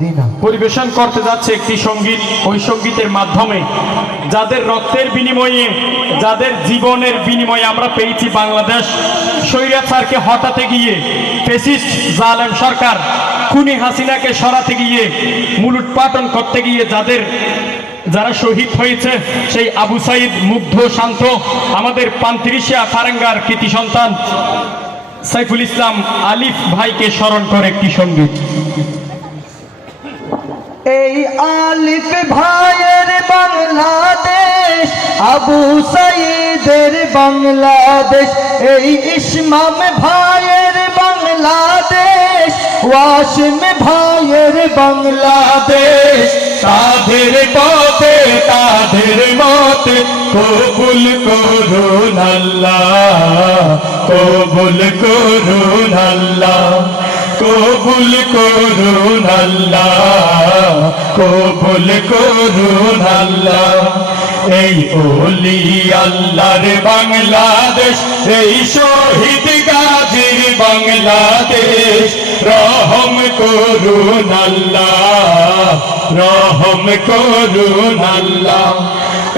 Medina পরিবেশন করতে যাচ্ছে একটি সঙ্গীত। ওই সঙ্গীতের মাধ্যমে যাদের রক্তের বিনিময়ে, যাদের জীবনের বিনিময়ে আমরা পেয়েছি বাংলাদেশ, স্বৈরাচারকে হটাতে গিয়ে, ফ্যাসিস্ট জালেম সরকার খুনি হাসিনাকে সরাতে গিয়ে, মূলোৎপাটন করতে গিয়ে যারা শহীদ হয়েছে, সেই আবু সাইদ, মুগ্ধ, শান্ত, আমাদের পান্তিরিশা ফারাঙ্গার কৃতি সন্তান সাইফুল ইসলাম আলিফ ভাইকে স্মরণ করে একটি সঙ্গীত। এই আলিফ ভাইয়ের বাংলাদেশ, আবু সাইদের বাংলাদেশ, এই ইসমাম ভাইয়ের বাংলাদেশ, ওয়াসিম ভাইয়ের বাংলাদেশ। তাদের পথে তাদের মতে কবুল করুন আল্লাহ, কবুল করুন আল্লাহ, কবুল করুন আল্লাহ, কবুল করুন আল্লাহ। এই ওলি আল্লাহর বাংলাদেশ, এই শহীদ গাজীর বাংলাদেশ, রহম করুন আল্লাহ, রহম করুন আল্লাহ,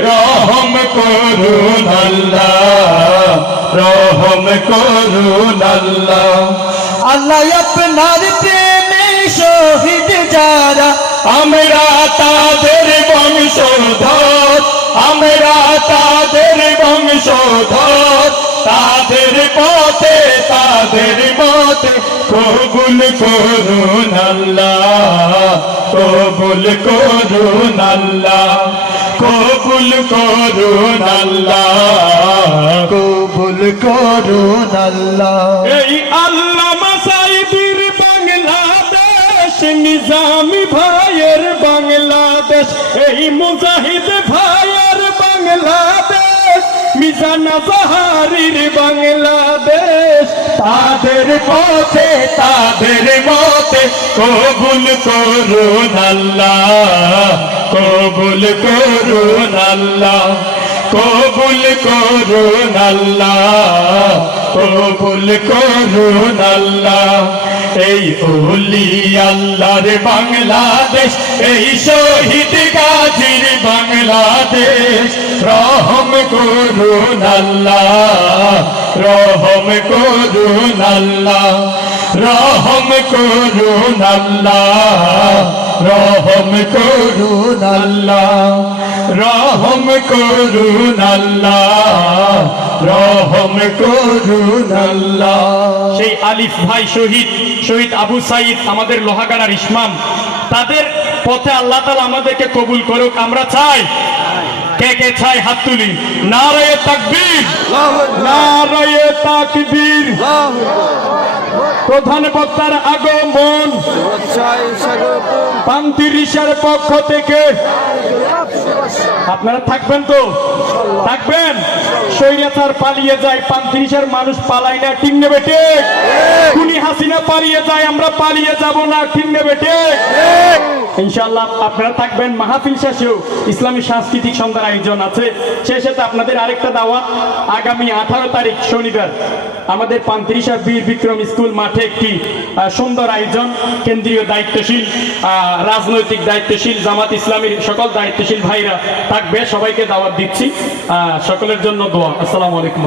রহম করুন আল্লাহ, রহম করুন আল্লাহ। আল্লাহ আপনার প্রেমে শহীদ যারা, আমরা তাদের বংশধর, আমরা তাদের বংশধর, তাদের পথে তাদের মতে কবুল করুন আল্লাহ, কবুল করুন আল্লাহ, কবুল করুন আল্লাহ, কবুল করুন আল্লাহ। এই আল্লামা সাইদির বাংলাদেশ, নিজামি ভাইয়ের বাংলাদেশ, এই মুজাহিদ ভাইয়ের বাংলাদেশ, মিজানা জাহারির বাংলাদেশ, তাদের পথে তাদের মতে কবুল করুন আল্লাহ, কবুল করুন আল্লাহ, কবুল করুন আল্লাহ, কবুল করুন আল্লাহ। এই ওলি আল্লাহর বাংলাদেশ, এই শহীদ গাজীর বাংলাদেশ, রহম করুন আল্লাহ, রহম করুন আল্লাহ, রহম করুন আল্লাহ, রহম করুন আল্লাহ, রহম করুন আল্লাহ, রহম করুন আল্লাহ। সেই আলিফ ভাই শহীদ, শহীদ আবু সাইদ, আমাদের লোহাগাড়ার ইসমাম, তাদের পথে আল্লাহ তাআলা আমাদেরকে কবুল করুক। আমরা চাই। কে কে চাই? হাত তুলি। নারায়ে তাকবীর, নারায়ে তাকবীর। প্রধান বক্তার আগমন, পান্তিরিশার পক্ষ থেকে। আপনারা থাকবেন তো? থাকবেন। স্বৈরাচার পালিয়ে যায়, পান্তিরিশার মানুষ পালায় না, ঠিক নেবে ঠিক? খুনি হাসিনা পালিয়ে যায়, আমরা পালিয়ে যাব না, ঠিক নেবে ঠিক? ইনশাআল্লাহ আপনারা থাকবেন। মাহফিল শেষেও ইসলামী সাংস্কৃতিক সন্ধ্যার আয়োজন আছে। সেই সাথে আপনাদের আরেকটা দাওয়াত, আগামী 18 তারিখ শনিবার আমাদের পান্তিরিশার বীর বিক্রম স্কুল মাঠে একটি সুন্দর আয়োজন। কেন্দ্রীয় দায়িত্বশীল, রাজনৈতিক দায়িত্বশীল, জামাত ইসলামীর সকল দায়িত্বশীল ভাইরা থাকবে। সবাইকে দাওয়াত দিচ্ছি। সকলের জন্য দোয়া। আসসালামু আলাইকুম।